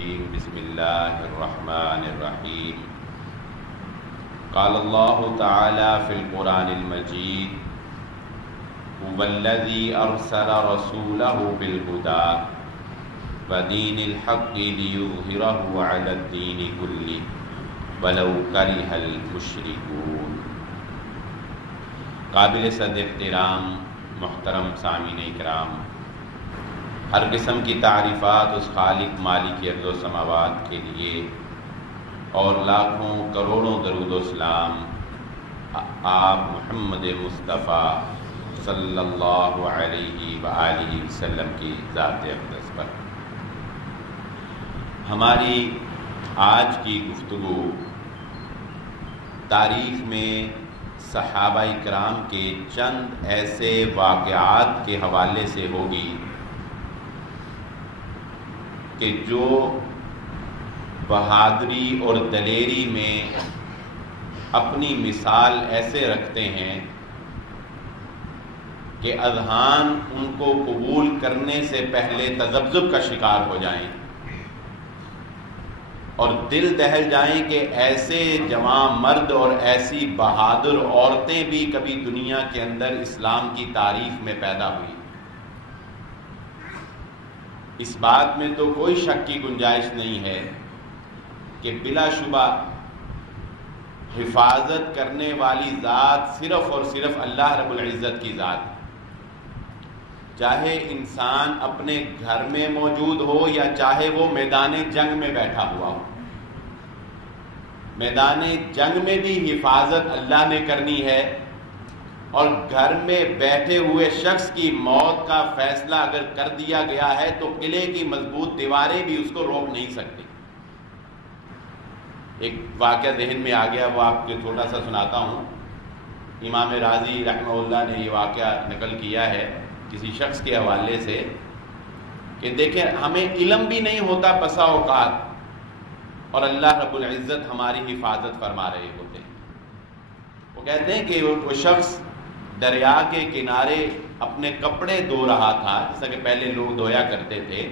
بسم اللہ الرحمن الرحیم قال اللہ تعالی فی القرآن المجید هو الذی ارسل رسولہ بالہدی ودین الحق لیظہرہ علی الدین کلہ ولو کرہ المشرکون۔ قابل صد احترام محترم سامعین اکرام، ہر قسم کی تعریفات اس خالق مالک ارض و سماوات کے لیے اور لاکھوں کروڑوں درود و سلام آپ محمد مصطفیٰ صلی اللہ علیہ وآلہ وسلم کی ذات اقدس پر۔ ہماری آج کی گفتگو تاریخ میں صحابہ کرام کے چند ایسے واقعات کے حوالے سے ہوگی کہ جو بہادری اور دلیری میں اپنی مثال ایسے رکھتے ہیں کہ اذہان ان کو قبول کرنے سے پہلے تذبذب کا شکار ہو جائیں اور دل دہل جائیں کہ ایسے جوان مرد اور ایسی بہادر عورتیں بھی کبھی دنیا کے اندر اسلام کی تاریخ میں پیدا ہوئی۔ اس بات میں تو کوئی شک کی گنجائش نہیں ہے کہ بلا شبہ حفاظت کرنے والی ذات صرف اور صرف اللہ رب العزت کی ذات ہے، چاہے انسان اپنے گھر میں موجود ہو یا چاہے وہ میدان جنگ میں بیٹھا ہوا ہو۔ میدان جنگ میں بھی حفاظت اللہ نے کرنی ہے، اور گھر میں بیٹھے ہوئے شخص کی موت کا فیصلہ اگر کر دیا گیا ہے تو قلعے کی مضبوط دیواریں بھی اس کو روک نہیں سکتی۔ ایک واقعہ ذہن میں آ گیا، وہ آپ کو چھوٹا سا سناتا ہوں۔ امام راضی رحمہ اللہ نے یہ واقعہ نقل کیا ہے کسی شخص کے حوالے سے کہ دیکھیں، ہمیں علم بھی نہیں ہوتا بسا اوقات، اور اللہ رب العزت ہماری حفاظت فرما رہے ہوتے ہیں۔ وہ کہتے ہیں کہ وہ شخص دریا کے کنارے اپنے کپڑے دھو رہا تھا، جیسا کہ پہلے لوگ دھویا کرتے تھے،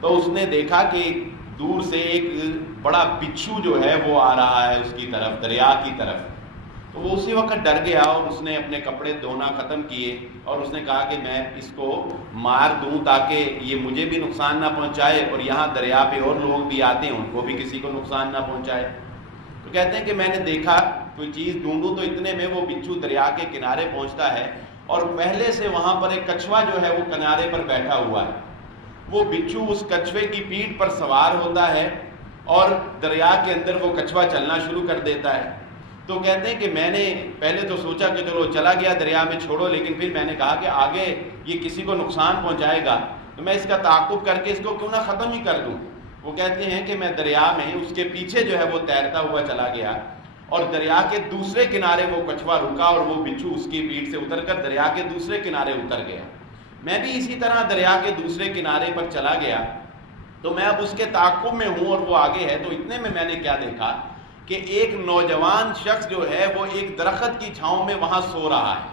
تو اس نے دیکھا کہ دور سے ایک بڑا بچھو جو ہے وہ آ رہا ہے اس کی طرف، دریا کی طرف۔ تو وہ اسی وقت ڈر گیا اور اس نے اپنے کپڑے دھونا ختم کیے اور اس نے کہا کہ میں اس کو مار دوں تاکہ یہ مجھے بھی نقصان نہ پہنچائے اور یہاں دریا پہ اور لوگ بھی آتے ہیں ان کو بھی کسی کو نقصان نہ پہنچائے۔ تو کہتے ہیں کہ میں نے دیکھا کوئی چیز ڈھونڈوں تو اتنے میں وہ بچھو دریا کے کنارے پہنچتا ہے، اور پہلے سے وہاں پر ایک کچھوا جو ہے وہ کنارے پر بیٹھا ہوا ہے۔ وہ بچھو اس کچھوے کی پیٹھ پر سوار ہوتا ہے اور دریا کے اندر وہ کچھوا چلنا شروع کر دیتا ہے۔ تو کہتے ہیں کہ میں نے پہلے تو سوچا کہ چلو چلا گیا دریا میں چھوڑو، لیکن پھر میں نے کہا کہ آگے یہ کسی کو نقصان پہنچائے گا تو میں اس کا تعاقب کر کے اس کو کیوں نہ ختم ہی کر دوں۔ وہ کہتے ہیں کہ میں دریا میں اس کے پیچھے جو ہے وہ تیرتا ہوا چلا گیا، اور دریا کے دوسرے کنارے وہ کچھوا رکا اور وہ بچھو اس کی پیٹھ سے اتر کر دریا کے دوسرے کنارے اتر گیا۔ میں بھی اسی طرح دریا کے دوسرے کنارے پر چلا گیا، تو میں اب اس کے تعاقب میں ہوں اور وہ آگے ہے۔ تو اتنے میں نے کیا دیکھا کہ ایک نوجوان شخص جو ہے وہ ایک درخت کی چھاؤں میں وہاں سو رہا ہے۔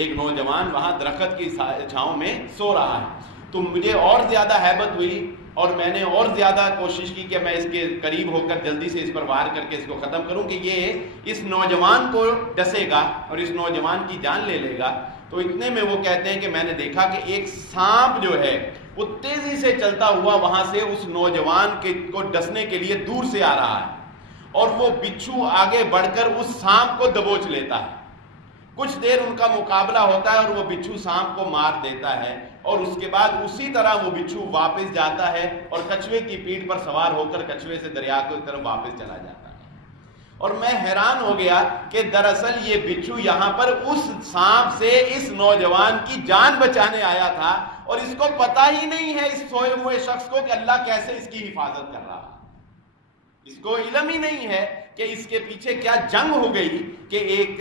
ایک نوجوان وہاں درخت کی چھاؤں میں سو رہا ہے۔ تو مجھے اور زیادہ ہیبت ہوئی اور میں نے اور زیادہ کوشش کی کہ میں اس کے قریب ہو کر جلدی سے اس پر وار کر کے اس کو ختم کروں کہ یہ اس نوجوان کو ڈسے گا اور اس نوجوان کی جان لے لے گا۔ تو اتنے میں وہ کہتے ہیں کہ میں نے دیکھا کہ ایک سانپ جو ہے وہ تیزی سے چلتا ہوا وہاں سے اس نوجوان کو ڈسنے کے لیے دور سے آ رہا ہے، اور وہ بچھو آگے بڑھ کر اس سانپ کو دبوچ لیتا ہے۔ کچھ دیر ان کا مقابلہ ہوتا ہے اور وہ بچھو سانپ کو مار دیتا ہے، اور اس کے بعد اسی طرح وہ بچھو واپس جاتا ہے اور کچھوے کی پیٹھ پر سوار ہو کر کچھوے سے دریا کی طرف واپس چلا جاتا ہے۔ اور میں حیران ہو گیا کہ دراصل یہ بچھو یہاں پر اس سانپ سے اس نوجوان کی جان بچانے آیا تھا، اور اس کو پتہ ہی نہیں ہے اس سوئے ہوئے شخص کو کہ اللہ کیسے اس کی حفاظت کر رہا ہے۔ اس کو علم ہی نہیں ہے کہ اس کے پیچھے کیا جنگ ہو گئی، کہ ایک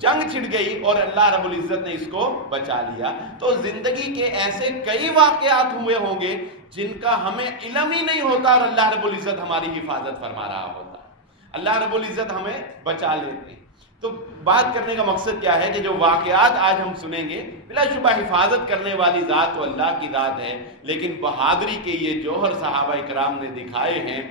جنگ چھڑ گئی اور اللہ رب العزت نے اس کو بچا لیا۔ تو زندگی کے ایسے کئی واقعات ہوئے ہوں گے جن کا ہمیں علم ہی نہیں ہوتا اور اللہ رب العزت ہماری حفاظت فرما رہا ہوتا ہے، اللہ رب العزت ہمیں بچا لیتے ہیں۔ تو تو بات کرنے کا مقصد کیا ہے کہ جو واقعات آج ہم سنیں گے بلا شبہ حفاظت کرنے والی ذات تو اللہ کی ذات ہے، لیکن بہادری کے یہ جوہر صحابہ کرام نے دکھائے ہیں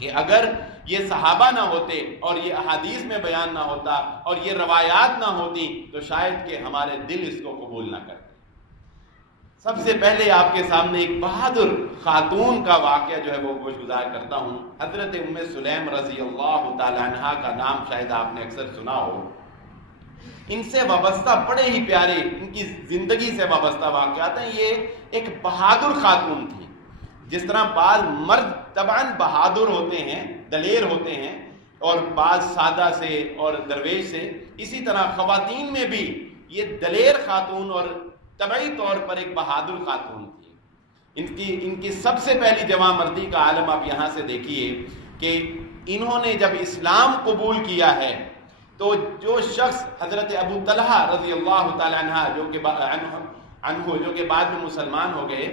کہ اگر یہ صحابہ نہ ہوتے اور یہ احادیث میں بیان نہ ہوتا اور یہ روایات نہ ہوتی تو شاید کہ ہمارے دل اس کو قبول نہ کرتے۔ سب سے پہلے آپ کے سامنے ایک بہادر خاتون کا واقعہ جو ہے وہ گوش گزار کرتا ہوں۔ حضرت ام سلیم رضی اللہ تعالی عنہا کا نام شاید آپ نے اکثر سنا ہو۔ ان سے وابستہ بڑے ہی پیارے، ان کی زندگی سے وابستہ واقعات ہیں۔ یہ ایک بہادر خاتون تھی۔ جس طرح بعض مرد طبعاً بہادر ہوتے ہیں، دلیر ہوتے ہیں، اور بعض سادہ سے اور درویش سے، اسی طرح خواتین میں بھی یہ دلیر خاتون اور طبعی طور پر ایک بہادر خاتون تھی۔ ان کی سب سے پہلی جواں مردی کا عالم آپ یہاں سے دیکھیے کہ انہوں نے جب اسلام قبول کیا ہے تو جو شخص حضرت ابو طلحہ رضی اللہ تعالی عنہ جو کہ بعد میں مسلمان ہو گئے،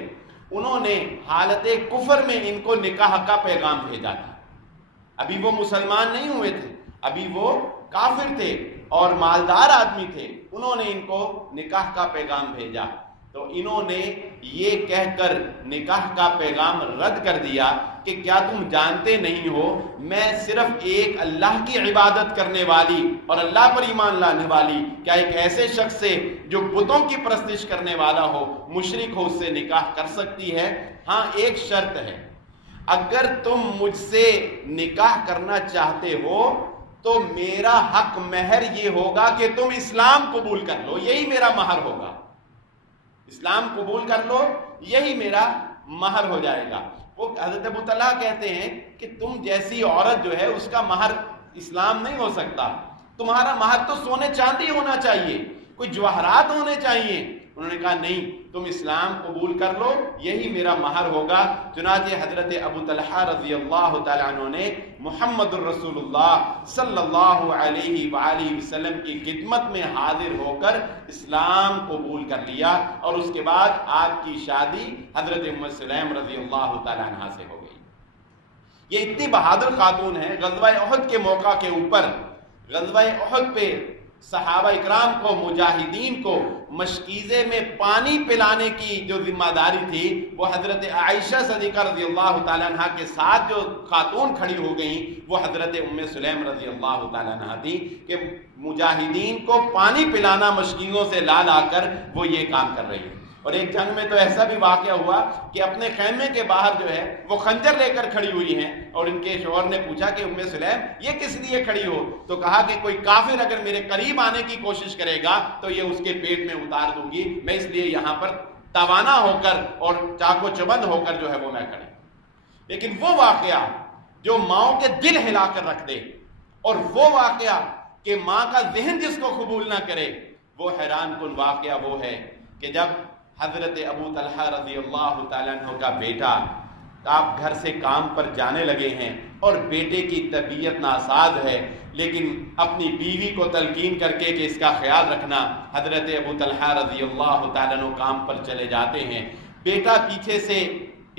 انہوں نے حالت کفر میں ان کو نکاح کا پیغام بھیجا تھا۔ ابھی وہ مسلمان نہیں ہوئے تھے، ابھی وہ کافر تھے اور مالدار آدمی تھے۔ انہوں نے ان کو نکاح کا پیغام بھیجا تو انہوں نے یہ کہہ کر نکاح کا پیغام رد کر دیا کہ کیا تم جانتے نہیں ہو میں صرف ایک اللہ کی عبادت کرنے والی اور اللہ پر ایمان لانے والی، کیا ایک ایسے شخص سے جو بتوں کی پرستش کرنے والا ہو، مشرک ہو، اس سے نکاح کر سکتی ہے؟ ہاں، ایک شرط ہے، اگر تم مجھ سے نکاح کرنا چاہتے ہو تو میرا حق مہر یہ ہوگا کہ تم اسلام قبول کر لو، یہی میرا مہر ہوگا۔ اسلام قبول کر لو، یہی میرا مہر ہو جائے گا۔ وہ حضرت ابو طلحہ کہتے ہیں کہ تم جیسی عورت جو ہے اس کا مہر اسلام نہیں ہو سکتا، تمہارا مہر تو سونے چاندی ہونا چاہیے، کوئی جواہرات ہونے چاہیے۔ انہوں نے کہا نہیں، تم اسلام قبول کر لو، یہی میرا مہر ہوگا۔ چنانچہ حضرت ابو طلحہ رضی اللہ تعالیٰ عنہ نے محمد الرسول اللہ صلی اللہ علیہ وآلہ وسلم کی خدمت میں حاضر ہو کر اسلام قبول کر لیا، اور اس کے بعد آپ کی شادی حضرت ام سلیم رضی اللہ تعالیٰ عنہ سے ہو گئی۔ یہ اتنی بہادر خاتون ہے، غزوہ احد کے موقع کے اوپر، غزوہ احد پہ صحابہ اکرام کو، مجاہدین کو مشکیزے میں پانی پلانے کی جو ذمہ داری تھی وہ حضرت عائشہ صدیقہ رضی اللہ تعالیٰ عنہ کے ساتھ جو خاتون کھڑی ہو گئیں وہ حضرت ام سلیم رضی اللہ تعالیٰ عنہ تھی کہ مجاہدین کو پانی پلانا مشکیزوں سے لا لا کر وہ یہ کام کر رہی ہے۔ اور ایک جنگ میں تو ایسا بھی واقعہ ہوا کہ اپنے خیمے کے باہر جو ہے وہ خنجر لے کر کھڑی ہوئی ہیں، اور ان کے شوہر نے پوچھا کہ ام سلیم یہ کس لیے کھڑی ہو؟ تو کہا کہ کوئی کافر اگر میرے قریب آنے کی کوشش کرے گا تو یہ اس کے پیٹ میں اتار دوں گی، میں اس لیے یہاں پر توانا ہو کر اور چاقو چبند ہو کر جو ہے وہ میں کھڑی۔ لیکن وہ واقعہ جو ماؤں کے دل ہلا کر رکھ دے، اور وہ واقعہ کہ ماں کا ذہن جس کو قبول نہ کرے، وہ حیران کن واقعہ وہ ہے کہ جب حضرت ابو طلحہ رضی اللہ تعالیٰ عنہ کا بیٹا آپ گھر سے کام پر جانے لگے ہیں اور بیٹے کی طبیعت ناساز ہے، لیکن اپنی بیوی کو تلقین کر کے کہ اس کا خیال رکھنا، حضرت ابو طلحہ رضی اللہ تعالیٰ عنہ کام پر چلے جاتے ہیں۔ بیٹا پیچھے سے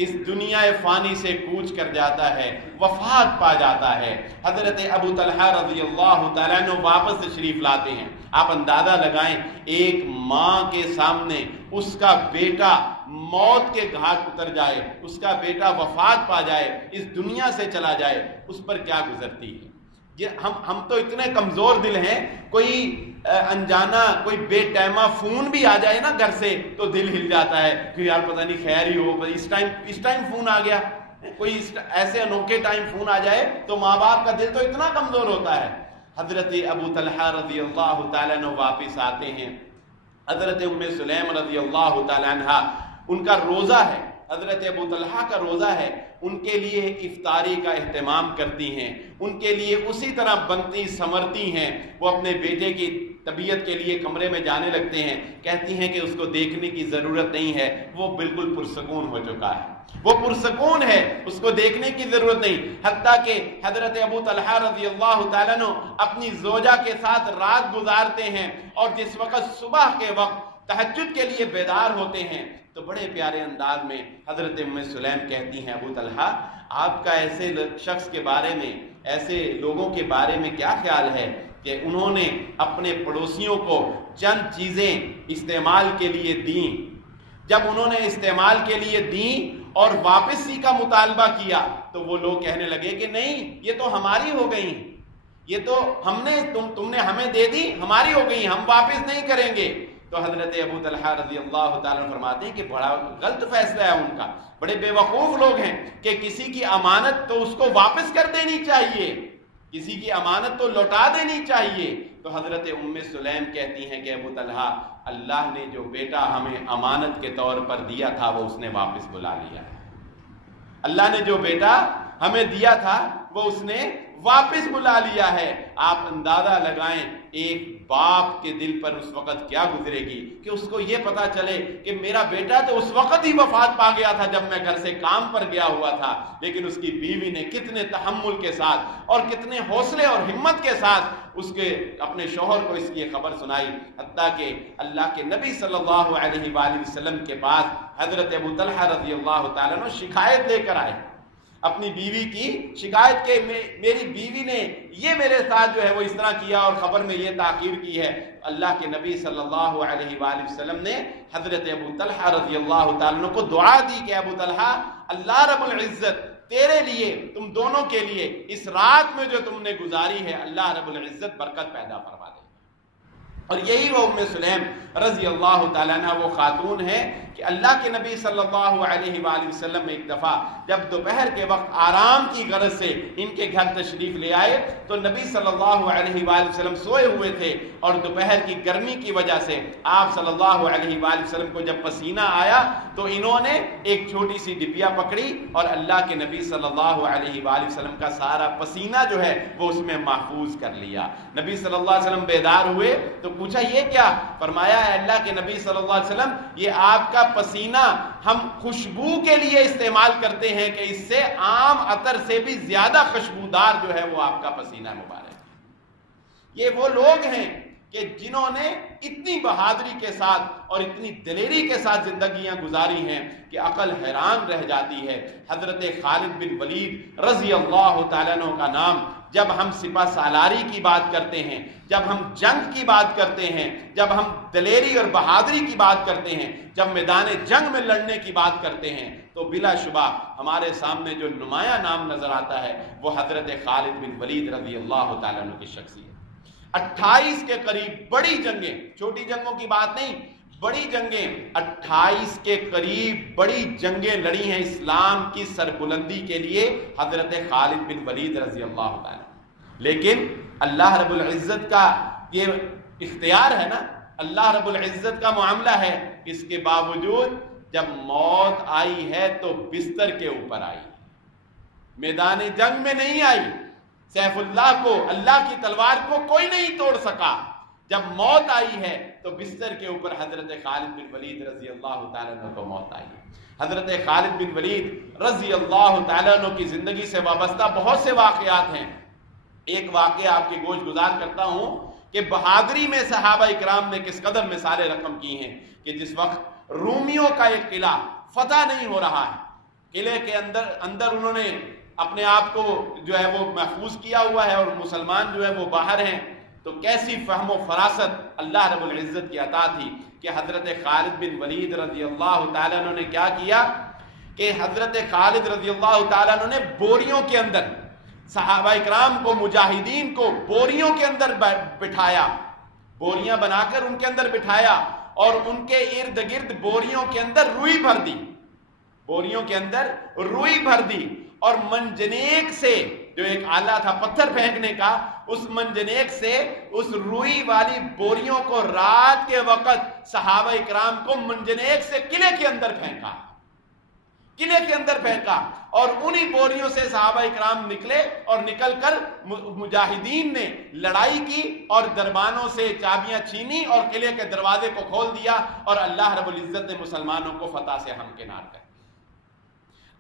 اس دنیا فانی سے کوچ کر جاتا ہے، وفات پا جاتا ہے۔ حضرت ابو طلحہ رضی اللہ تعالیٰ عنہ واپس تشریف لاتے ہیں۔ آپ اندازہ لگائیں، ایک ماں کے سامنے اس کا بیٹا موت کے گھاٹ اتر جائے، اس کا بیٹا وفات پا جائے، اس دنیا سے چلا جائے، اس پر کیا گزرتی ہے۔ ہم تو اتنے کمزور دل ہیں، کوئی انجانا کوئی بے ٹائمہ فون بھی آ جائے نا گھر سے تو دل ہل جاتا ہے کہ یار پتہ نہیں خیر ہی ہو، اس ٹائم فون آ گیا، کوئی ایسے انوکھے ٹائم فون آ جائے تو ماں باپ کا دل تو اتنا کمزور ہوتا ہے۔ حضرت ابو طلحہ رضی اللہ تعالیٰ عنہ واپس آتے ہیں۔ حضرت ام سلیم رضی اللہ تعالیٰ عنہ، ان کا روزہ ہے، حضرت ابو طلحہ کا روزہ ہے، ان کے لیے افطاری کا اہتمام کرتی ہیں، ان کے لیے اسی طرح بنتی سنورتی ہیں۔ وہ اپنے بیٹے کی طبیعت کے لیے کمرے میں جانے لگتے ہیں، کہتی ہیں کہ اس کو دیکھنے کی ضرورت نہیں ہے، وہ بالکل پرسکون ہو چکا ہے، وہ پرسکون ہے، اس کو دیکھنے کی ضرورت نہیں۔ حتیٰ کہ حضرت ابو طلحہ رضی اللہ تعالیٰ عنہ اپنی زوجہ کے ساتھ رات گزارتے ہیں، اور جس وقت صبح کے وقت تہجد کے لیے بیدار ہوتے ہیں تو بڑے پیارے انداز میں حضرت ام سلیم کہتی ہیں، ابو طلحہ آپ کا ایسے شخص کے بارے میں، ایسے لوگوں کے بارے میں کیا خیال ہے کہ انہوں نے اپنے پڑوسیوں کو چند چیزیں استعمال کے لیے دیں. جب انہوں نے استعمال کے لیے دیں اور واپسی کا مطالبہ کیا تو وہ لوگ کہنے لگے کہ نہیں یہ تو ہماری ہو گئی, یہ تو ہم نے تم نے ہمیں دے دی, ہماری ہو گئی, ہم واپس نہیں کریں گے. تو حضرت ابو طلحہ رضی اللہ تعالیٰ فرماتے ہیں کہ بڑا غلط فیصلہ ہے ان کا, بڑے بے وقوف لوگ ہیں کہ کسی کی امانت تو اس کو واپس کر دینی چاہیے, کسی کی امانت تو لوٹا دینی چاہیے. تو حضرت ام سلیم کہتی ہیں کہ ابو طلحہ اللہ نے جو بیٹا ہمیں امانت کے طور پر دیا تھا وہ اس نے واپس بلا لیا ہے. اللہ نے جو بیٹا ہمیں دیا تھا وہ اس نے واپس بلا لیا ہے. آپ اندازہ لگائیں ایک باپ کے دل پر اس وقت کیا گزرے گی کہ اس کو یہ پتا چلے کہ میرا بیٹا تو اس وقت ہی وفات پا گیا تھا جب میں گھر سے کام پر گیا ہوا تھا, لیکن اس کی بیوی نے کتنے تحمل کے ساتھ اور کتنے حوصلے اور ہمت کے ساتھ اس کے اپنے شوہر کو اس کی خبر سنائی. حتیٰ کہ اللہ کے نبی صلی اللہ علیہ وآلہ وسلم کے پاس حضرت ابو طلحہ رضی اللہ تعالیٰ عنہ شکایت لے کر آئے, اپنی بیوی کی شکایت کہ میری بیوی نے یہ میرے ساتھ جو ہے وہ اس طرح کیا اور خبر میں یہ تاخیر کی ہے. اللہ کے نبی صلی اللہ علیہ وآلہ وسلم نے حضرت ابو طلحہ رضی اللہ تعالیٰ عنہ کو دعا دی کہ ابو طلحہ اللہ رب العزت تیرے لیے, تم دونوں کے لیے اس رات میں جو تم نے گزاری ہے اللہ رب العزت برکت پیدا فرما دے. اور یہی وہ ام سلیم رضی اللہ تعالیٰ عنہ وہ خاتون ہے کہ اللہ کے نبی صلی اللہ علیہ وآلہ وسلم ایک دفعہ جب دوپہر کے وقت آرام کی غرض سے ان کے گھر تشریف لے آئے تو نبی صلی اللہ علیہ وآلہ وسلم سوئے ہوئے تھے اور دوپہر کی گرمی کی وجہ سے آپ صلی اللہ علیہ وآلہ وسلم کو جب پسینہ آیا تو انہوں نے ایک چھوٹی سی ڈبیا پکڑی اور اللہ کے نبی صلی اللہ علیہ وآلہ وسلم کا سارا پسینہ جو ہے وہ اس میں محفوظ کر لیا. نبی صلی اللہ علیہ وسلم بیدار ہوئے تو پوچھا یہ کیا؟ فرمایا اے اللہ کے نبی صلی اللہ علیہ وسلم یہ آپ کا پسینہ ہم خوشبو کے لیے استعمال کرتے ہیں کہ اس سے عام عطر سے بھی زیادہ خوشبودار جو ہے وہ آپ کا پسینہ مبارک. یہ وہ لوگ ہیں کہ جنہوں نے اتنی بہادری کے ساتھ اور اتنی دلیری کے ساتھ زندگیاں گزاری ہیں کہ عقل حیران رہ جاتی ہے. حضرت خالد بن ولید رضی اللہ تعالیٰ عنہ کا نام جب ہم سپہ سالاری کی بات کرتے ہیں, جب ہم جنگ کی بات کرتے ہیں, جب ہم دلیری اور بہادری کی بات کرتے ہیں, جب میدان جنگ میں لڑنے کی بات کرتے ہیں تو بلا شبہ ہمارے سامنے جو نمایاں نام نظر آتا ہے وہ حضرت خالد بن ولید رضی اللہ تعالیٰ عنہ کی شخصیت. 28 کے قریب بڑی جنگیں, چھوٹی جنگوں کی بات نہیں, بڑی جنگیں, 28 کے قریب بڑی جنگیں لڑی ہیں اسلام کی سربلندی کے لیے حضرت خالد بن ولید رضی اللہ تعالیٰ. لیکن اللہ رب العزت کا یہ اختیار ہے نا, اللہ رب العزت کا معاملہ ہے, اس کے باوجود جب موت آئی ہے تو بستر کے اوپر آئی, میدان جنگ میں نہیں آئی. سیف اللہ کو, اللہ کی تلوار کو کوئی نہیں توڑ سکا. جب موت آئی ہے تو بستر کے اوپر حضرت خالد بن ولید رضی اللہ تعالیٰ عنہ کو موت آئی. حضرت خالد بن ولید رضی اللہ تعالیٰ عنہ کی زندگی سے وابستہ بہت سے واقعات ہیں. ایک واقعہ آپ کے گوش گزار کرتا ہوں کہ بہادری میں صحابہ اکرام نے کس قدر مثال رقم کی ہیں کہ جس وقت رومیوں کا ایک قلعہ فتح نہیں ہو رہا ہے, قلعے کے اندر انہوں نے اپنے آپ کو جو ہے وہ محفوظ کیا ہوا ہے اور مسلمان جو ہے وہ باہر ہیں, تو کیسی فہم و فراست اللہ رب العزت کی عطا تھی کہ حضرت خالد بن ولید رضی اللہ تعالیٰ عنہ نے کیا کیا کہ حضرت خالد رضی اللہ تعالیٰ عنہ نے بوریوں کے اندر صحابہ اکرام کو, مجاہدین کو بوریوں کے اندر بٹھایا, بوریاں بنا کر ان کے اندر بٹھایا اور ان کے ارد گرد بوریوں کے اندر روئی بھر دی, بوریوں کے اندر روئی بھر دی اور منجنیک سے, جو ایک آلہ تھا پتھر پھینکنے کا, اس منجنیک سے اس روئی والی بوریوں کو رات کے وقت صحابہ اکرام کو منجنیک سے قلعے کے اندر پھینکا, قلعے کے اندر پھینکا اور انہی بوریوں سے صحابہ اکرام نکلے اور نکل کر مجاہدین نے لڑائی کی اور دربانوں سے چابیاں چھینی اور قلعے کے دروازے کو کھول دیا اور اللہ رب العزت نے مسلمانوں کو فتح سے ہمکنار کر.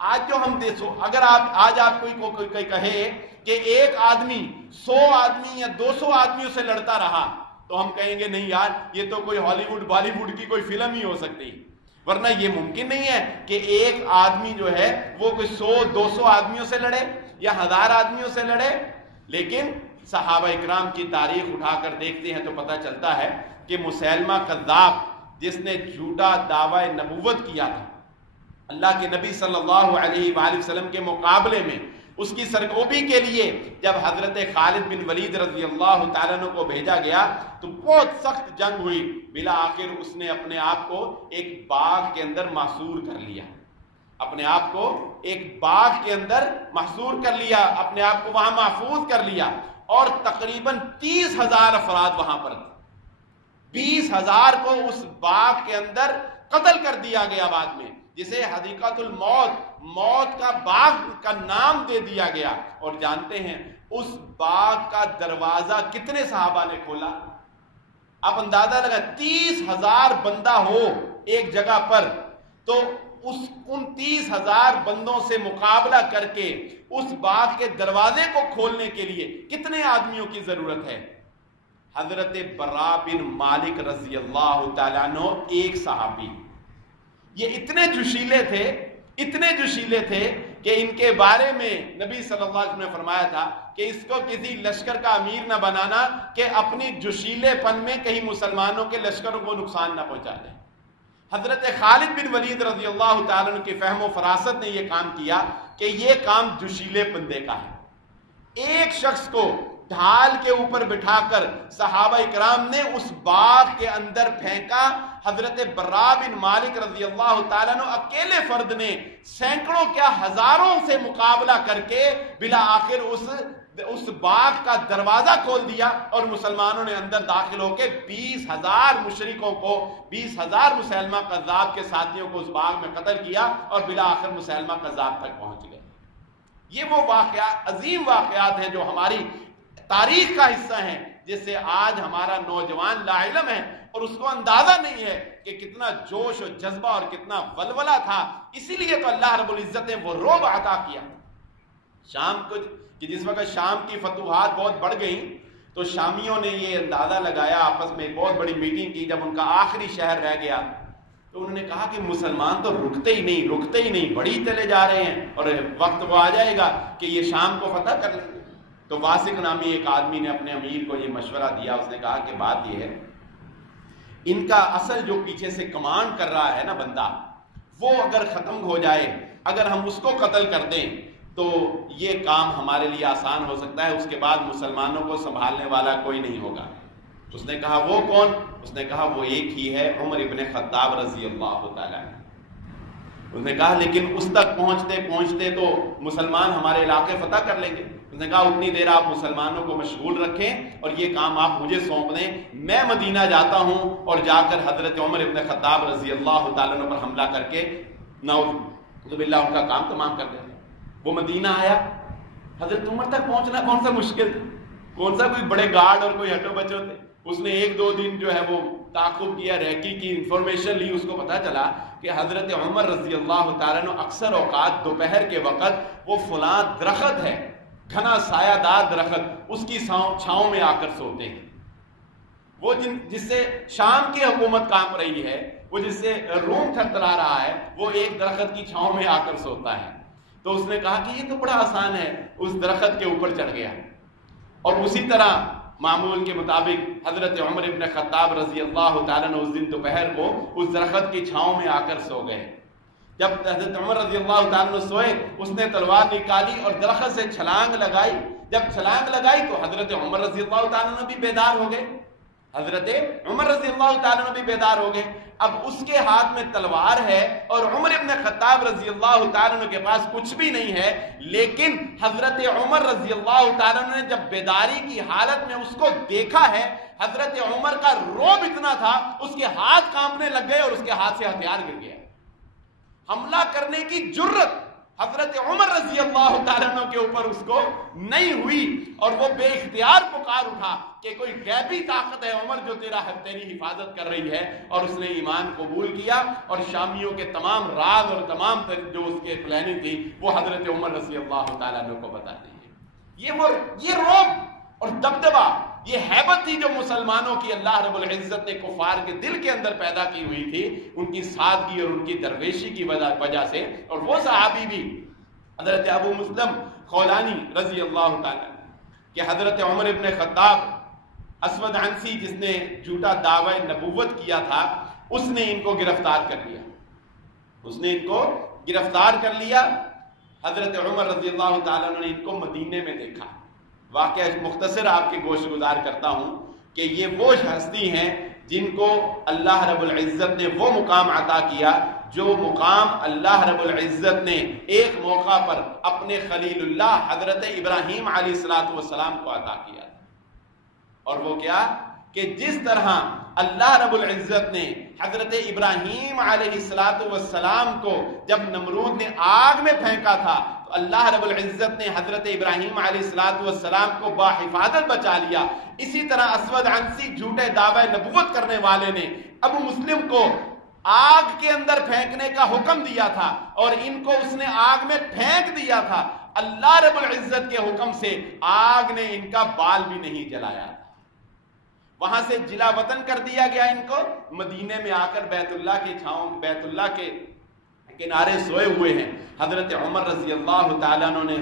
آج جو ہم دیکھو, اگر آج آپ کوئی کہے کہ ایک آدمی 100 آدمی یا 200 آدمیوں سے لڑتا رہا تو ہم کہیں گے نہیں یار یہ تو کوئی ہالی ووڈ بالی ووڈ کی کوئی فلم ہی ہو سکتی, ورنہ یہ ممکن نہیں ہے کہ ایک آدمی جو ہے وہ کوئی 100-200 آدمیوں سے لڑے یا 1000 آدمیوں سے لڑے. لیکن صحابہ اکرام کی تاریخ اٹھا کر دیکھتے ہیں تو پتہ چلتا ہے کہ مسیلمہ کذاب جس نے جھوٹا دعوی نبوت کیا تھا اللہ کے نبی صلی اللہ علیہ وآلہ وسلم کے مقابلے میں، اس کی سرکوبی کے لیے جب حضرت خالد بن ولید رضی اللہ تعالیٰ عنہ کو بھیجا گیا تو بہت سخت جنگ ہوئی، بلا آخر اس نے اپنے آپ کو ایک باغ کے اندر محصور کر لیا، اپنے آپ کو ایک باغ کے اندر محصور کر لیا، اپنے آپ کو وہاں محفوظ کر لیا، اور تقریباً 30,000 افراد وہاں پر تھے، 20,000 کو اس باغ کے اندر قتل کر دیا گیا بعد میں، جسے حدیقۃ الموت، موت کا باغ کا نام دے دیا گیا۔ اور جانتے ہیں اس باغ کا دروازہ کتنے صحابہ نے کھولا؟ آپ اندازہ لگا 30,000 بندہ ہو ایک جگہ پر تو ان 30,000 بندوں سے مقابلہ کر کے اس باغ کے دروازے کو کھولنے کے لیے کتنے آدمیوں کی ضرورت ہے؟ حضرت برا بن مالک رضی اللہ تعالیٰ عنہ ایک صحابی، یہ اتنے جوشیلے تھے کہ ان کے بارے میں نبی صلی اللہ علیہ وسلم نے فرمایا تھا کہ اس کو کسی لشکر کا امیر نہ بنانا کہ اپنی جوشیلے پن میں کہیں مسلمانوں کے لشکروں کو نقصان نہ پہنچا دے۔ حضرت خالد بن ولید رضی اللہ تعالیٰ عنہ کی فہم و فراست نے یہ کام کیا کہ یہ کام جوشیلے بندے کا ہے۔ ایک شخص کو ڈھال کے اوپر بٹھا کر صحابہ اکرام نے اس باغ کے اندر پھینکا۔ حضرت برا بن مالک رضی اللہ تعالیٰ عنہ اکیلے فرد نے سینکڑوں کیا ہزاروں سے مقابلہ کر کے بلا آخر اس باغ کا دروازہ کھول دیا، اور مسلمانوں نے اندر داخل ہو کے 20,000 مشرکوں کو، 20,000 مسیلمہ کذاب کے ساتھیوں کو اس باغ میں قتل کیا، اور بلا آخر مسیلمہ کذاب تک پہنچ گئے۔ یہ وہ واقعات، عظیم واقعات ہیں جو ہماری تاریخ کا حصہ ہیں، جس سے آج ہمارا نوجوان لا علم ہے اور اس کو اندازہ نہیں ہے کہ کتنا جوش و جذبہ اور کتنا ولولہ تھا۔ اسی لیے تو اللہ رب العزت نے وہ رعب عطا کیا شام کو، کہ جس وقت شام کی فتوحات بہت بڑھ گئیں تو شامیوں نے یہ اندازہ لگایا، آپس میں ایک بہت بڑی میٹنگ کی، جب ان کا آخری شہر رہ گیا تو انہوں نے کہا کہ مسلمان تو رکتے ہی نہیں، بڑھی چلے جا رہے ہیں، اور وقت وہ آ جائے گا کہ یہ شام کو فتح کر لیں گے۔ تو واسق نامی ایک آدمی نے اپنے امیر کو یہ مشورہ دیا، اس نے کہا کہ بات یہ ہے، ان کا اصل جو پیچھے سے کمانڈ کر رہا ہے نا بندہ، وہ اگر ختم ہو جائے، اگر ہم اس کو قتل کر دیں تو یہ کام ہمارے لیے آسان ہو سکتا ہے، اس کے بعد مسلمانوں کو سنبھالنے والا کوئی نہیں ہوگا۔ اس نے کہا وہ کون؟ اس نے کہا وہ ایک ہی ہے، عمر ابن خطاب رضی اللہ تعالیٰ عنہ۔ اس نے کہا لیکن اس تک پہنچتے تو مسلمان ہمارے علاقے فتح کر لیں گے۔ اس نے کہا اتنی دیر آپ مسلمانوں کو مشغول رکھیں اور یہ کام آپ مجھے سونپ دیں، میں مدینہ جاتا ہوں اور جا کر حضرت عمر ابن خطاب رضی اللہ تعالیٰ عنہ پر حملہ کر کے نعوذ باللہ ان کا کام تمام کر دیں۔ وہ مدینہ آیا، حضرت عمر تک پہنچنا کون سا مشکل، کون سا کوئی بڑے گارڈ اور کوئی ہٹو بچو تھے۔ اس نے 1-2 دن جو ہے وہ تعاقب کیا، ریکی کی، انفارمیشن لی، اس کو پتہ چلا کہ حضرت عمر رضی اللہ تعالیٰ عنہ اکثر اوقات دوپہر کے وقت وہ فلاں درخت ہے، گھنا سایہ دار درخت، اس کی چھاؤں میں آ کر سوتے ہیں۔ وہ جس سے شام کی حکومت کام رہی ہے، وہ جس سے روم تھرتھرا رہا ہے، وہ ایک درخت کی چھاؤں میں آ کر سوتا ہے۔ تو اس نے کہا کہ یہ تو بڑا آسان ہے، اس درخت کے اوپر چڑھ گیا، اور اسی طرح معمول کے مطابق حضرت عمر ابن خطاب رضی اللہ تعالیٰ نے اس دن دوپہر کو اس درخت کی چھاؤں میں آ کر سو گئے۔ جب حضرت عمر رضی اللہ تعالیٰ نے سوئے، اس نے تلوار نکالی اور درخت سے چھلانگ لگائی۔ جب چھلانگ لگائی تو حضرت عمر رضی اللہ تعالیٰ نے بھی بیدار ہو گئے، حضرت عمر رضی اللہ تعالیٰ نے بھی بیدار ہو گئے۔ اب اس کے ہاتھ میں تلوار ہے اور عمر ابن خطاب رضی اللہ تعالیٰ عنہ کے پاس کچھ بھی نہیں ہے، لیکن حضرت عمر رضی اللہ تعالیٰ عنہ نے جب بیداری کی حالت میں اس کو دیکھا ہے، حضرت عمر کا رعب اتنا تھا، اس کے ہاتھ کانپنے لگ گئے اور اس کے ہاتھ سے ہتھیار گر گیا۔ حملہ کرنے کی جرت حضرت عمر رضی اللہ تعالیٰ عنہ کے اوپر اس کو نہیں ہوئی، اور وہ بے اختیار پکار اٹھا کہ کوئی غیبی طاقت ہے عمر جو تیری حفاظت کر رہی ہے، اور اس نے ایمان قبول کیا، اور شامیوں کے تمام راز اور تمام جو اس کے پلاننگ تھی وہ حضرت عمر رضی اللہ تعالیٰ عنہ کو بتاتے ہیں۔ یہ رعب اور دبدبہ، یہ ہیبت تھی جو مسلمانوں کی اللہ رب العزت نے کفار کے دل کے اندر پیدا کی ہوئی تھی، ان کی سادگی اور ان کی درویشی کی وجہ سے۔ اور وہ صحابی بھی حضرت ابو مسلم خولانی رضی اللہ تعالیٰ، کہ حضرت عمر ابن خطاب اسود عنسی جس نے جھوٹا دعوی نبوت کیا تھا اس نے ان کو گرفتار کر لیا، اس نے ان کو گرفتار کر لیا۔ حضرت عمر رضی اللہ تعالیٰ عنہ نے ان کو مدینے میں دیکھا۔ واقعہ مختصر آپ کے گوش گزار کرتا ہوں کہ یہ وہ ہستی ہیں جن کو اللہ رب العزت نے وہ مقام عطا کیا جو مقام اللہ رب العزت نے ایک موقع پر اپنے خلیل اللہ حضرت ابراہیم علیہ السلام کو عطا کیا تھا۔ اور وہ کیا کہ جس طرح اللہ رب العزت نے حضرت ابراہیم علیہ السلام کو جب نمرود نے آگ میں پھینکا تھا تو اللہ رب العزت نے حضرت ابراہیم علیہ السلام کو باحفاظت بچا لیا، اسی طرح اسود عنسی جھوٹے دعوی نبوت کرنے والے نے ابو مسلم کو آگ کے اندر پھینکنے کا حکم دیا تھا اور ان کو اس نے آگ میں پھینک دیا تھا۔ اللہ رب العزت کے حکم سے آگ نے ان کا بال بھی نہیں جلایا، وہاں سے جلا وطن کر دیا گیا ان کو۔ مدینے میں آ کر بیت اللہ کے چھاؤں، بیت اللہ کے کنارے سوئے ہوئے ہیں۔ حضرت عمر رضی اللہ تعالیٰ عنہ نے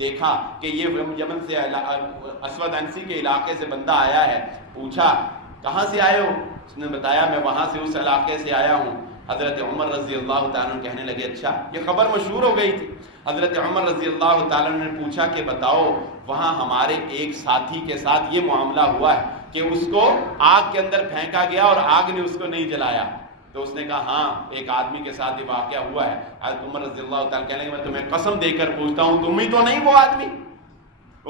دیکھا کہ یہ یمن سے اسود عنسی کے علاقے سے بندہ آیا ہے، پوچھا کہاں سے آئے ہو؟ اس نے بتایا میں وہاں سے اس علاقے سے آیا ہوں۔ حضرت عمر رضی اللہ تعالیٰ عنہ کہنے لگے اچھا، یہ خبر مشہور ہو گئی تھی۔ حضرت عمر رضی اللہ تعالیٰ عنہ نے پوچھا کہ بتاؤ وہاں ہمارے ایک ساتھی کے ساتھ یہ معاملہ ہوا ہے کہ اس کو آگ کے اندر پھینکا گیا اور آگ نے اس کو نہیں جلایا؟ تو اس نے کہا ہاں ایک آدمی کے ساتھ یہ واقعہ ہوا ہے۔ حضرت عمر رضی اللہ تعالیٰ کہنے لگے میں تمہیں قسم دے کر پوچھتا ہوں تم ہی تو نہیں وہ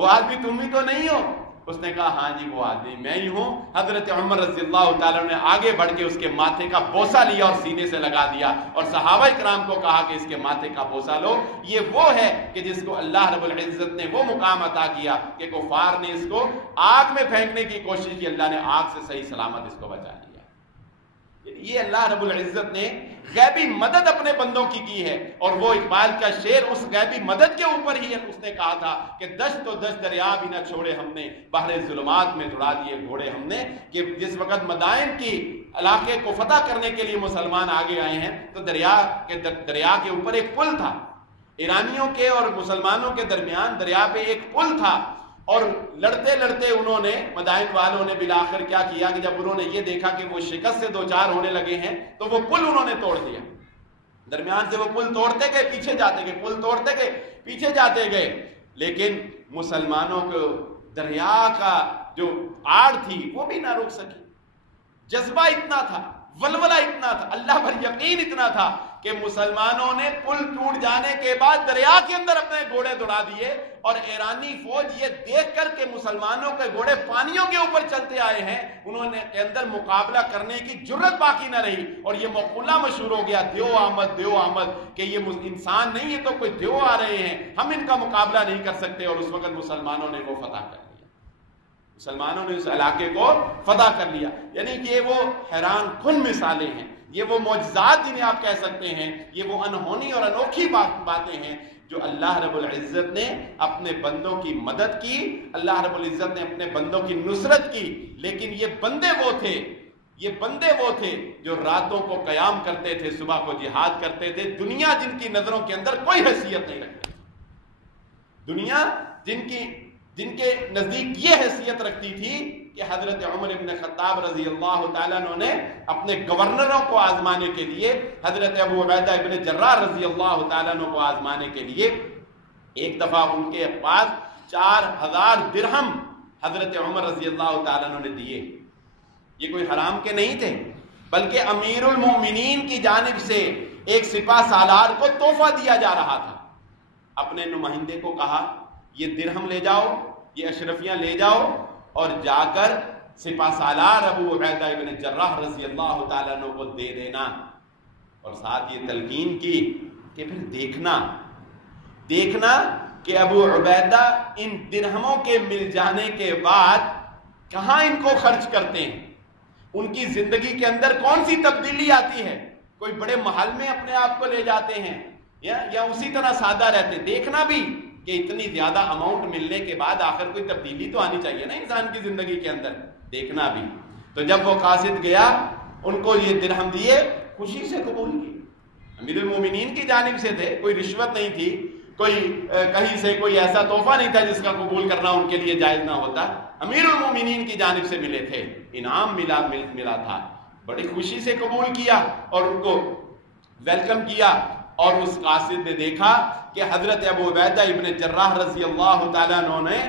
آدمی تم ہی تو نہیں ہو؟ اس نے کہا ہاں جی وہ آدمی میں ہی ہوں۔ حضرت عمر رضی اللہ تعالیٰ نے آگے بڑھ کے اس کے ماتھے کا بوسہ لیا اور سینے سے لگا دیا اور صحابہ کرام کو کہا کہ اس کے ماتھے کا بوسہ لو، یہ وہ ہے کہ جس کو اللہ رب العزت نے وہ مقام عطا کیا کہ کفار نے اس کو آگ میں پھینکنے کی کوشش کی، اللہ نے آگ سے صحیح سلامت اس کو بچا لیا۔ یہ اللہ رب العزت نے غیبی مدد اپنے بندوں کی ہے، اور وہ اقبال کا شعر اس غیبی مدد کے اوپر ہی اس نے کہا تھا کہ دشت و دشت دریا بھی نہ چھوڑے ہم نے، بحر ظلمات میں دوڑا دیے گھوڑے ہم نے۔ کہ جس وقت مدائن کی علاقے کو فتح کرنے کے لیے مسلمان آگے آئے ہیں تو دریا کے اوپر ایک پل تھا، ایرانیوں کے اور مسلمانوں کے درمیان دریا پہ ایک پل تھا، اور لڑتے لڑتے انہوں نے مدائن والوں نے بالآخر کیا کیا کہ جب انہوں نے یہ دیکھا کہ وہ شکست سے دوچار ہونے لگے ہیں تو وہ پل انہوں نے توڑ دیا۔ درمیان سے وہ پل توڑتے گئے پیچھے جاتے گئے، پل توڑتے گئے پیچھے جاتے گئے، لیکن مسلمانوں کو دریا کا جو آڑ تھی وہ بھی نہ روک سکی۔ جذبہ اتنا تھا، ولولہ اتنا تھا، اللہ پر یقین اتنا تھا کہ مسلمانوں نے پل ٹوٹ جانے کے بعد دریا کے اندر اپنے گھوڑے دوڑا دیے، اور ایرانی فوج یہ دیکھ کر کہ مسلمانوں کے گھوڑے پانیوں کے اوپر چلتے آئے ہیں انہوں نے کے اندر مقابلہ کرنے کی جرت باقی نہ رہی، اور یہ مقولہ مشہور ہو گیا دیو آمد کہ یہ انسان نہیں ہے تو کوئی دیو آ رہے ہیں، ہم ان کا مقابلہ نہیں کر سکتے، اور اس وقت مسلمانوں نے وہ فتح کر لیا، مسلمانوں نے اس علاقے کو فتح کر لیا۔ یعنی کہ یہ وہ حیران کن مثالیں ہیں، یہ وہ معجزات جنہیں آپ کہہ سکتے ہیں، یہ وہ انہونی اور انوکھی باتیں ہیں جو اللہ رب العزت نے اپنے بندوں کی مدد کی، اللہ رب العزت نے اپنے بندوں کی نصرت کی۔ لیکن یہ بندے وہ تھے جو راتوں کو قیام کرتے تھے، صبح کو جہاد کرتے تھے، دنیا جن کی نظروں کے اندر کوئی حیثیت نہیں رکھتی، دنیا جن کے نزدیک یہ حیثیت رکھتی تھی کہ حضرت عمر ابن خطاب رضی اللہ تعالیٰ عنہ نے اپنے گورنروں کو آزمانے کے لیے، حضرت ابو عبیدہ ابن جراح رضی اللہ تعالیٰ عنہ کو آزمانے کے لیے ایک دفعہ ان کے پاس 4000 درہم حضرت عمر رضی اللہ تعالیٰ عنہ نے دیے۔ یہ کوئی حرام کے نہیں تھے، بلکہ امیر المومنین کی جانب سے ایک سپہ سالار کو تحفہ دیا جا رہا تھا۔ اپنے نمائندے کو کہا یہ درہم لے جاؤ، یہ اشرفیاں لے جاؤ، اور جا کر سپہ سالار ابو عبیدہ ابن جراح رضی اللہ تعالیٰ عنہ کو دے دینا، اور ساتھ یہ تلقین کی کہ پھر دیکھنا کہ ابو عبیدہ ان درہموں کے مل جانے کے بعد کہاں ان کو خرچ کرتے ہیں، ان کی زندگی کے اندر کون سی تبدیلی آتی ہے، کوئی بڑے محل میں اپنے آپ کو لے جاتے ہیں یا اسی طرح سادہ رہتے ہیں۔ دیکھنا بھی کہ اتنی زیادہ اماؤنٹ ملنے کے بعد آخر کوئی تبدیلی تو آنی چاہیے نا انسان کی زندگی کے اندر، دیکھنا بھی۔ تو جب وہ قاصد گیا ان کو یہ درہم دیے، خوشی سے قبول کی، امیر المومنین کی جانب سے تھے، کوئی رشوت نہیں تھی، کوئی کہیں سے کوئی ایسا تحفہ نہیں تھا جس کا قبول کرنا ان کے لیے جائز نہ ہوتا. امیر المومنین کی جانب سے ملے تھے, انعام ملا تھا, بڑی خوشی سے قبول کیا اور ان کو ویلکم کیا. اور اس قاصد نے دیکھا کہ حضرت ابو عبیدہ ابن جراح رضی اللہ تعالیٰ عنہ نے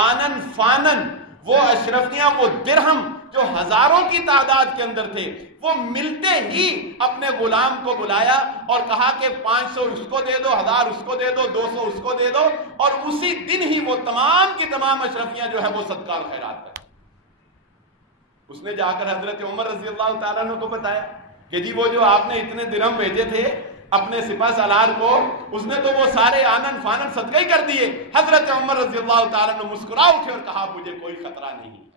آنن فانن وہ اشرفیاں, وہ درہم جو ہزاروں کی تعداد کے اندر تھے, وہ ملتے ہی اپنے غلام کو بلایا اور کہا کہ 500 اس کو دے دو, 1000 اس کو دے دو, 200 اس کو دے دو, اور اسی دن ہی وہ تمام کی تمام اشرفیاں جو ہے وہ صدقہ اور خیرات کر. اس نے جا کر حضرت عمر رضی اللہ تعالیٰ عنہ کو بتایا کہ جی وہ جو آپ نے اتنے درہم بھیجے تھے اپنے سپہ سالار کو, اس نے تو وہ سارے آنن فانن صدقہ ہی کر دیے. حضرت عمر رضی اللہ تعالیٰ عنہ مسکرا اٹھے اور کہا مجھے کوئی خطرہ نہیں ہے,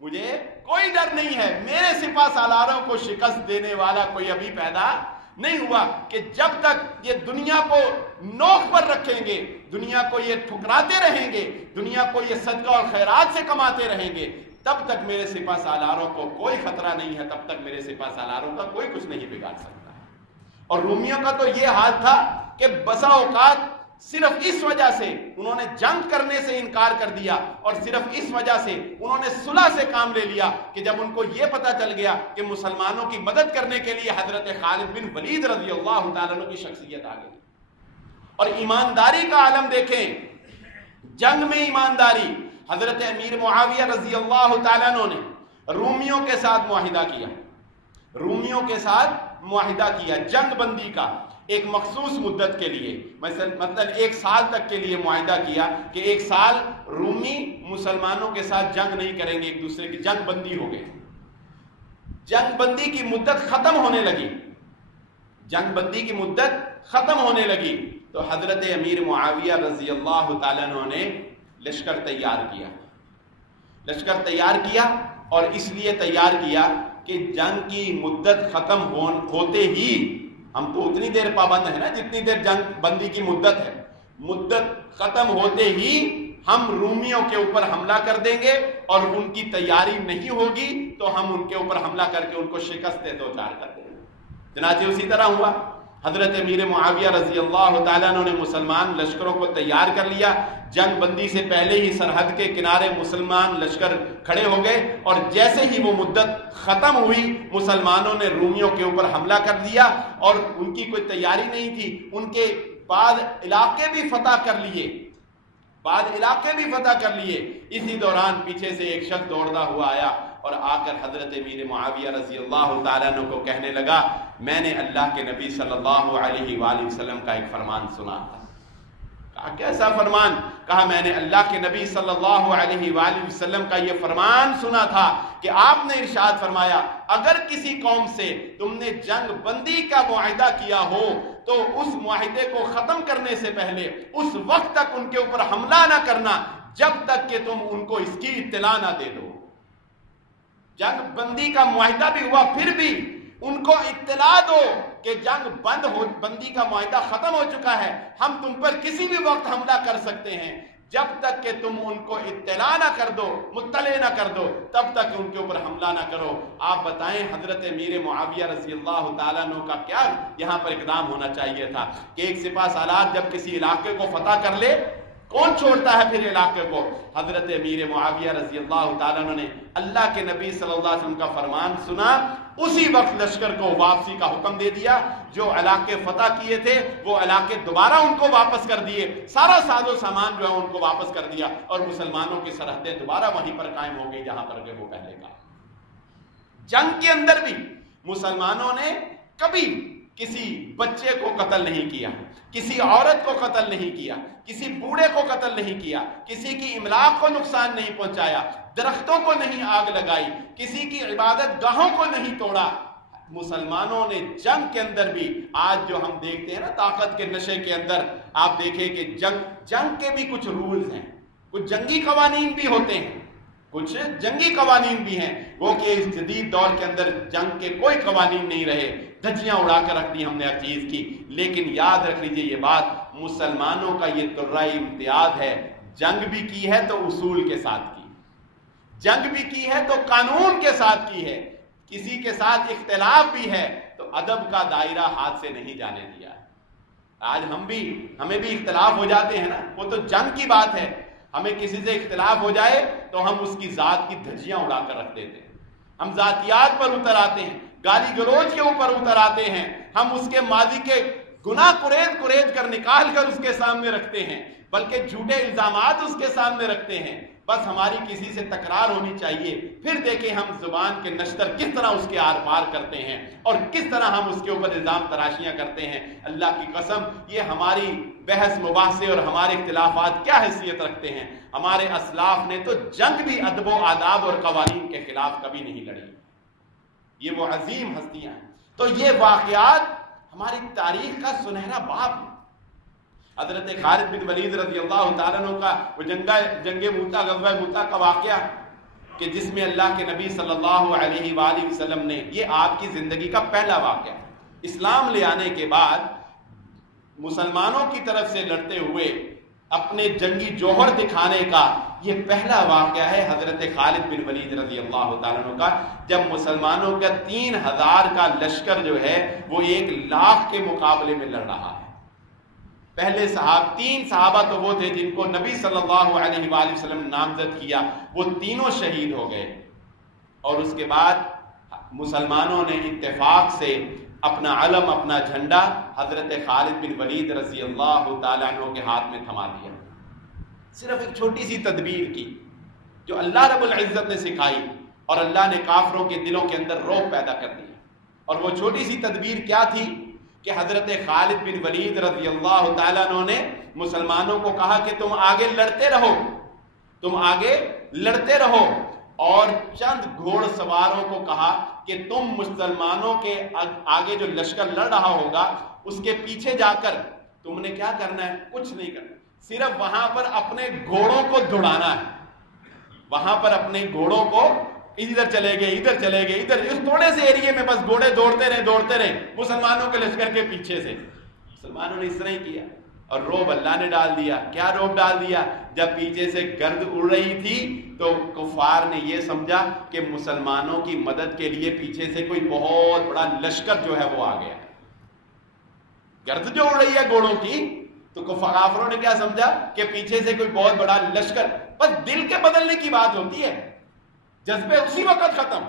مجھے کوئی ڈر نہیں ہے, میرے سپہ سالاروں کو شکست دینے والا کوئی ابھی پیدا نہیں ہوا کہ جب تک یہ دنیا کو نوک پر رکھیں گے, دنیا کو یہ ٹھکراتے رہیں گے, دنیا کو یہ صدقہ اور خیرات سے کماتے رہیں گے, تب تک میرے سپہ سالاروں کو کوئی خطرہ نہیں ہے, تب تک میرے سپہ سالاروں کا کوئی کچھ نہیں بگاڑ سکتا. اور رومیوں کا تو یہ حال تھا کہ بسا اوقات صرف اس وجہ سے انہوں نے جنگ کرنے سے انکار کر دیا, اور صرف اس وجہ سے انہوں نے صلح سے کام لے لیا کہ جب ان کو یہ پتا چل گیا کہ مسلمانوں کی مدد کرنے کے لیے حضرت خالد بن ولید رضی اللہ تعالیٰ عنہ کی شخصیت آ گئی. اور ایمانداری کا عالم دیکھیں, جنگ میں ایمانداری. حضرت امیر معاویہ رضی اللہ تعالیٰ عنہ نے رومیوں کے ساتھ معاہدہ کیا, رومیوں کے ساتھ معاہدہ کیا جنگ بندی کا ایک مخصوص مدت کے لیے, مطلب 1 سال تک کے لیے معاہدہ کیا کہ 1 سال رومی مسلمانوں کے ساتھ جنگ نہیں کریں گے, ایک دوسرے کی جنگ بندی ہو گئی. جنگ بندی کی مدت ختم ہونے لگی, جنگ بندی کی مدت ختم ہونے لگی تو حضرت امیر معاویہ رضی اللہ تعالیٰ عنہ نے لشکر تیار کیا. لشکر تیار کیا اور اس لیے تیار کیا کہ جنگ کی مدت ختم ہوتے ہی, ہم تو اتنی دیر پابند ہیں نا جتنی دیر جنگ بندی کی مدت ہے, مدت ختم ہوتے ہی ہم رومیوں کے اوپر حملہ کر دیں گے, اور ان کی تیاری نہیں ہوگی تو ہم ان کے اوپر حملہ کر کے ان کو شکست دو چار کر دیں گے. چنانچہ اسی طرح ہوا. حضرت امیر معاویہ رضی اللہ تعالیٰ عنہ نے مسلمان لشکروں کو تیار کر لیا. جنگ بندی سے پہلے ہی سرحد کے کنارے مسلمان لشکر کھڑے ہو گئے, اور جیسے ہی وہ مدت ختم ہوئی مسلمانوں نے رومیوں کے اوپر حملہ کر دیا, اور ان کی کوئی تیاری نہیں تھی. ان کے بعد علاقے بھی فتح کر لیے, بعد علاقے بھی فتح کر لیے. اسی دوران پیچھے سے ایک شخص دوڑتا ہوا آیا اور آ کر حضرت امیر معاویہ رضی اللہ تعالیٰ عنہ کو کہنے لگا میں نے اللہ کے نبی صلی اللہ علیہ وآلہ وسلم کا ایک فرمان سنا تھا. کہا کیسا فرمان؟ کہا میں نے اللہ کے نبی صلی اللہ علیہ وآلہ وسلم کا یہ فرمان سنا تھا کہ آپ نے ارشاد فرمایا اگر کسی قوم سے تم نے جنگ بندی کا معاہدہ کیا ہو تو اس معاہدے کو ختم کرنے سے پہلے اس وقت تک ان کے اوپر حملہ نہ کرنا جب تک کہ تم ان کو اس کی اطلاع نہ دے دو. جنگ بندی کا معاہدہ بھی ہوا, پھر بھی ان کو اطلاع دو کہ جنگ بندی کا معاہدہ ختم ہو چکا ہے, ہم تم پر کسی بھی وقت حملہ کر سکتے ہیں. جب تک کہ تم ان کو اطلاع نہ کر دو, مطلع نہ کر دو, تب تک ان کے اوپر حملہ نہ کرو. آپ بتائیں حضرت امیر معاویہ رضی اللہ تعالیٰ عنہ کا کیا یہاں پر اقدام ہونا چاہیے تھا کہ ایک سپہ سالار جب کسی علاقے کو فتح کر لے کون چھوڑتا ہے پھر علاقے کو؟ حضرت امیر معاویہ رضی اللہ تعالیٰ عنہ نے اللہ کے نبی صلی اللہ علیہ وسلم کا فرمان سنا, اسی وقت لشکر کو واپسی کا حکم دے دیا. جو علاقے فتح کیے تھے وہ علاقے دوبارہ ان کو واپس کر دیے, سارا ساز و سامان جو ہے ان کو واپس کر دیا, اور مسلمانوں کی سرحدیں دوبارہ وہیں پر قائم ہو گئی جہاں پر کہ وہ پہلے کا. جنگ کے اندر بھی مسلمانوں نے کبھی کسی بچے کو قتل نہیں کیا, کسی عورت کو قتل نہیں کیا, کسی بوڑھے کو قتل نہیں کیا, کسی کی املاک کو نقصان نہیں پہنچایا, درختوں کو نہیں آگ لگائی, کسی کی عبادت گاہوں کو نہیں توڑا. مسلمانوں نے جنگ کے اندر بھی, آج جو ہم دیکھتے ہیں نا طاقت کے نشے کے اندر, آپ دیکھیں کہ جنگ کے بھی کچھ رولز ہیں, کچھ جنگی قوانین بھی ہوتے ہیں, کچھ جنگی قوانین بھی ہیں. وہ کہ اس جدید دور کے اندر جنگ کے کوئی قوانین نہیں رہے, دھجیاں اڑا کر رکھ دی ہم نے ہر چیز کی. لیکن یاد رکھ لیجئے یہ بات, مسلمانوں کا یہ ترائے امتیاز ہے, جنگ بھی کی ہے تو اصول کے ساتھ کی, جنگ بھی کی ہے تو قانون کے ساتھ کی ہے, کسی کے ساتھ اختلاف بھی ہے تو ادب کا دائرہ ہاتھ سے نہیں جانے دیا, آج ہمیں بھی اختلاف ہو جاتے ہیں نا، وہ تو جنگ کی بات ہے، ہمیں کسی سے اختلاف ہو جائے تو ہم اس کی ذات کی دھجیاں اڑا کر رکھ دیتے ہیں، ہم ذاتیات پر اتر آتے ہیں، گالی گلوچ کے اوپر اتر آتے ہیں، ہم اس کے ماضی کے گناہ کریز کر نکال کر اس کے سامنے رکھتے ہیں، بلکہ جھوٹے الزامات اس کے سامنے رکھتے ہیں۔ بس ہماری کسی سے تکرار ہونی چاہیے، پھر دیکھیں ہم زبان کے نشتر کس طرح اس کے آر پار کرتے ہیں اور کس طرح ہم اس کے اوپر الزام تراشیاں کرتے ہیں۔ اللہ کی قسم یہ ہماری بحث مباحثے اور ہمارے اختلافات کیا حیثیت رکھتے ہیں۔ ہمارے اسلاف نے تو جنگ بھی ادب و آداب اور قوانین کے خلاف کبھی نہیں لڑی، یہ وہ عظیم ہستیاں ہیں۔ تو یہ واقعات ہماری تاریخ کا سنہرا باب ہے۔ حضرت خالد بن ولید رضی اللہ تعالیٰ عنہ کا وہ جنگ موتا، غزوہ موتا کا واقعہ کہ جس میں اللہ کے نبی صلی اللہ علیہ وآلہ وسلم نے، یہ آپ کی زندگی کا پہلا واقعہ، اسلام لے آنے کے بعد مسلمانوں کی طرف سے لڑتے ہوئے اپنے جنگی جوہر دکھانے کا یہ پہلا واقعہ ہے حضرت خالد بن ولید رضی اللہ تعالیٰ عنہ کا، جب مسلمانوں کا 3000 کا لشکر جو ہے وہ 1,00,000 کے مقابلے میں لڑ رہا ہے۔ پہلے 3 صحابہ تو وہ تھے جن کو نبی صلی اللہ علیہ وآلہ وسلم نے نامزد کیا، وہ تینوں شہید ہو گئے، اور اس کے بعد مسلمانوں نے اتفاق سے اپنا علم، اپنا جھنڈا حضرت خالد بن ولید رضی اللہ تعالیٰ عنہ کے ہاتھ میں تھما دیا۔ صرف ایک چھوٹی سی تدبیر کی جو اللہ رب العزت نے سکھائی، اور اللہ نے کافروں کے دلوں کے اندر رعب پیدا کر دیا۔ اور وہ چھوٹی سی تدبیر کیا تھی کہ حضرت خالد بن ولید رضی اللہ تعالیٰ عنہ نے مسلمانوں کو کہا کہ تم آگے لڑتے رہو، تم آگے لڑتے رہو، اور چند گھوڑ سواروں کو کہا کہ تم مسلمانوں کے آگے جو لشکر لڑ رہا ہوگا اس کے پیچھے جا کر تم نے کیا کرنا ہے؟ کچھ نہیں کرنا، صرف وہاں پر اپنے گھوڑوں کو دوڑانا ہے، وہاں پر اپنے گھوڑوں کو ادھر چلے گئے، ادھر چلے گئے، ادھر، اس تھوڑے سے ایریے میں بس گھوڑے دوڑتے رہے مسلمانوں کے لشکر کے پیچھے سے۔ مسلمانوں نے اس طرح ہی کیا، اور رعب اللہ نے ڈال دیا۔ کیا رعب ڈال دیا؟ جب پیچھے سے گرد اڑ رہی تھی تو کفار نے یہ سمجھا کہ مسلمانوں کی مدد کے لیے پیچھے سے کوئی بہت بڑا لشکر جو ہے وہ آ گیا۔ گرد جو اڑ رہی ہے گھوڑوں کی، تو کافروں نے کیا سمجھا کہ پیچھے سے کوئی بہت بڑا لشکر۔ بس دل کے بدلنے کی بات ہوتی ہے، جذبے اسی وقت ختم،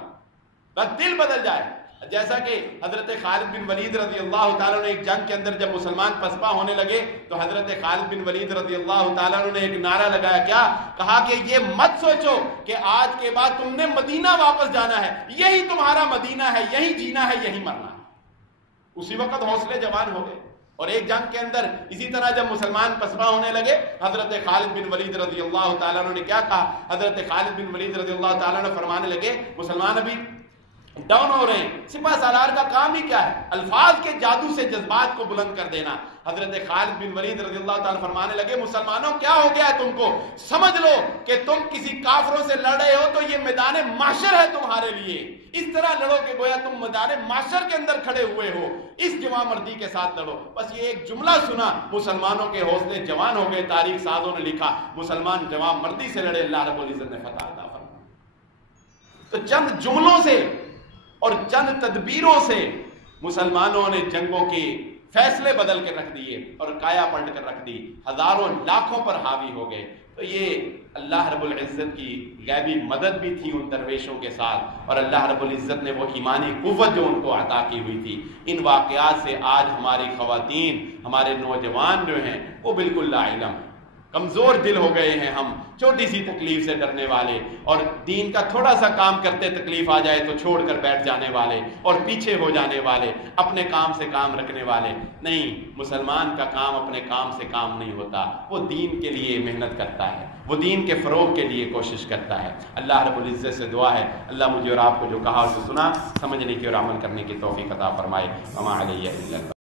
بس دل بدل جائے۔ جیسا کہ حضرت خالد بن ولید رضی اللہ تعالیٰ نے ایک جنگ کے اندر جب مسلمان پسپا ہونے لگے تو حضرت خالد بن ولید رضی اللہ تعالیٰ نے ایک نعرہ لگایا، کیا کہا کہ یہ مت سوچو کہ آج کے بعد تم نے مدینہ واپس جانا ہے، یہی تمہارا مدینہ ہے، یہی جینا ہے، یہی مرنا ہے۔ اسی وقت حوصلے جوان ہو گئے۔ اور ایک جنگ کے اندر اسی طرح جب مسلمان پسپا ہونے لگے، حضرت خالد بن ولید رضی اللہ تعالیٰ نے کیا کہا؟ حضرت خالد بن ولید رضی اللہ تعالیٰ نے فرمانے لگے مسلمان ابھی ڈاؤن ہو رہے ہیں، سپہ سالار کا کام ہی کیا ہے؟ الفاظ کے جادو سے جذبات کو بلند کر دینا۔ حضرت خالد بن ولید رضی اللہ تعالیٰ فرمانے لگے مسلمانوں کیا ہو گیا ہے تم کو؟ سمجھ لو کہ تم کسی کافروں سے لڑ رہے ہو تو یہ میدان محشر ہے تمہارے لیے، اس طرح لڑو کہ گویا تم میدان محشر کے اندر کھڑے ہوئے ہو، اس جوان مردی کے ساتھ لڑو۔ بس یہ ایک جملہ سنا، مسلمانوں کے حوصلے جوان ہو گئے۔ تاریخ سازوں نے لکھا مسلمان جوان مردی سے لڑے، اللہ رب العزت نے فتح عطا فرمائی۔ تو چند جملوں سے اور چند تدبیروں سے مسلمانوں نے جنگوں کے فیصلے بدل کے رکھ دیے اور کایا پلٹ کر رکھ دی، ہزاروں لاکھوں پر حاوی ہو گئے۔ تو یہ اللہ رب العزت کی غیبی مدد بھی تھی ان درویشوں کے ساتھ، اور اللہ رب العزت نے وہ ایمانی قوت جو ان کو عطا کی ہوئی تھی۔ ان واقعات سے آج ہماری خواتین، ہمارے نوجوان جو ہیں وہ بالکل لا علم ہیں، کمزور دل ہو گئے ہیں، ہم چھوٹی سی تکلیف سے ڈرنے والے، اور دین کا تھوڑا سا کام کرتے تکلیف آ جائے تو چھوڑ کر بیٹھ جانے والے اور پیچھے ہو جانے والے، اپنے کام سے کام رکھنے والے۔ نہیں، مسلمان کا کام اپنے کام سے کام نہیں ہوتا، وہ دین کے لیے محنت کرتا ہے، وہ دین کے فروغ کے لیے کوشش کرتا ہے۔ اللہ رب العزت سے دعا ہے اللہ مجھے اور آپ کو جو کہا اسے سنا، سمجھنے کی اور عمل کرنے کی توفیق عطا فرمائے۔ وما علیہ الا